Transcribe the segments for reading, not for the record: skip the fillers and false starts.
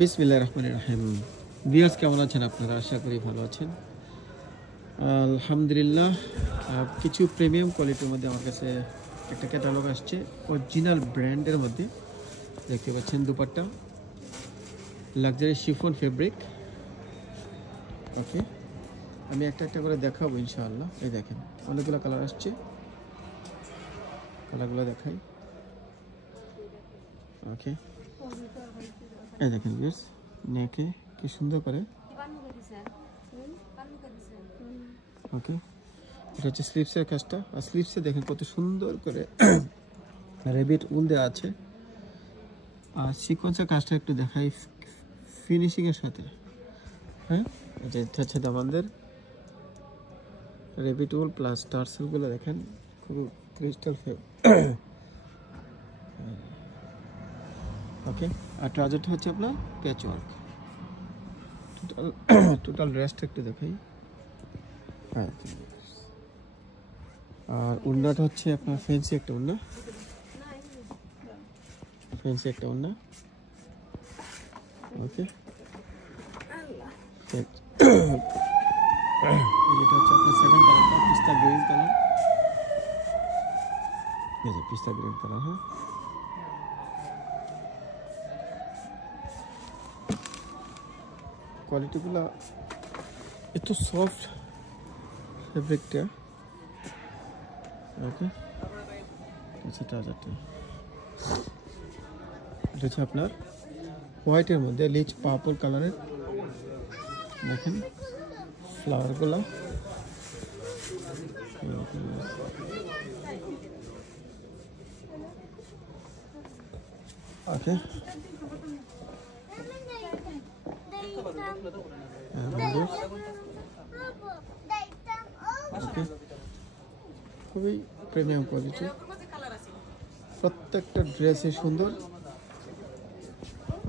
বিসমিল্লাহির রহমানির রহিম। ভিউয়ার্স কেমন আছেন আপনারা? আশা করি ভালো আছেন। আলহামদুলিল্লাহ। কিছু প্রিমিয়াম কোয়ালিটির মধ্যে আমার কাছে একটা ক্যাটালগ আসছে অরিজিনাল ব্র্যান্ডের মধ্যে। দেখতে পাচ্ছেন দুপাট্টা, লাক্সারি শিফন ফেব্রিক। ওকে, আমি একটা একটা করে দেখাবো ইনশাআল্লাহ। এই দেখেন অনেকগুলো কালার আসছে, কালারগুলো দেখাই। ওকে, এই দেখেন ভিউয়ার্স, নেকে কি সুন্দর করে। ওকে, এটা হচ্ছে স্লিভসের কাজটা। আর স্লিভসে দেখেন কত সুন্দর করে রেবিট উল দেওয়া আছে। আর সিকোয়েন্সের কাজটা একটু দেখাই ফিনিশিংয়ের সাথে। হ্যাঁ, এটা হচ্ছে আমাদের রেবিট উল প্লাস টার্সেলগুলো দেখেন খুব ক্রিস্টাল ফেভ। ওকে, আর ট্রাউজারটা হচ্ছে আপনার প্যাচ ওয়ার্ক। টোটাল ড্রেসটা একটু দেখাই। হ্যাঁ, আর উন্নাটা হচ্ছে আপনার ফ্যান্সি একটা উন্না, ফ্যান্সি একটা উন্না। ওকে, এটা হচ্ছে আপনার সেকেন্ড কালারটা পিস্তা গ্রিন কালার। এই যে পিস্তা গ্রিন কালার। হ্যাঁ, কোয়ালিটিগুলো এত সফট ফেব্রিকটা। ওকে, আচ্ছা ট্রাউজারটা এটা হচ্ছে আপনার হোয়াইটের মধ্যে লিচ পার্পল কালারের। দেখেন ফ্লাওয়ারগুলো। ওকে, ওকে, খুবই প্রিমিয়াম কোয়ালিটি, প্রত্যেকটা ড্রেসই সুন্দর।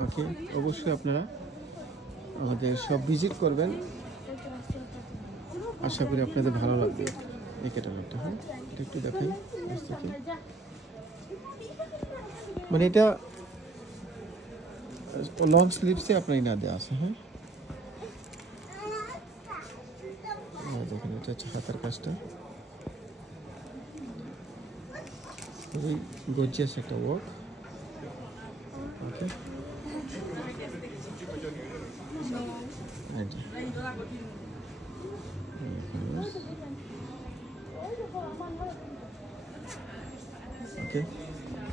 ওকে, অবশ্যই আপনারা আমাদের সব ভিজিট করবেন, আশা করি আপনাদের ভালো লাগবে এই ক্যাটালগটা। হ্যাঁ, এটা একটু দেখাই থেকে। মানে এটা লং স্লিভসে আপনার না দেওয়া আছে। হ্যাঁ, দেখেন এটা হচ্ছে হাতার কাজটা, খুবই গর্জিয়াস একটা ওয়ার্ক। ওকে, ওকে,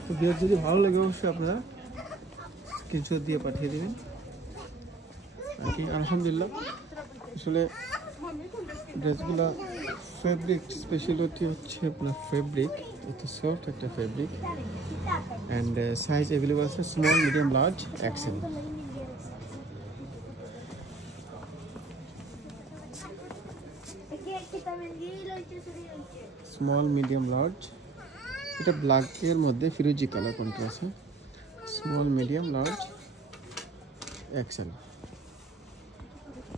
তো যদি ভালো লাগে অবশ্যই আপনারা স্ক্রিনশট দিয়ে পাঠিয়ে দেবেন। ওকে, আলহামদুলিল্লাহ। আসলে ড্রেসগুলো ফেব্রিক স্পেশালিটি হচ্ছে আপনার ফেব্রিক, এত সফট একটা ফেব্রিক। অ্যান্ড সাইজ অ্যাভেলেবল আছে small, medium, large, XL. Small, medium, large. এটা ব্ল্যাকের মধ্যে ফিরোজি colour contrast. Small, medium, large, XL.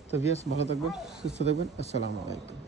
তো ভিউয়ার্স ভালো থাকবেন, সুস্থ থাকবেন। আসসালামু আলাইকুম।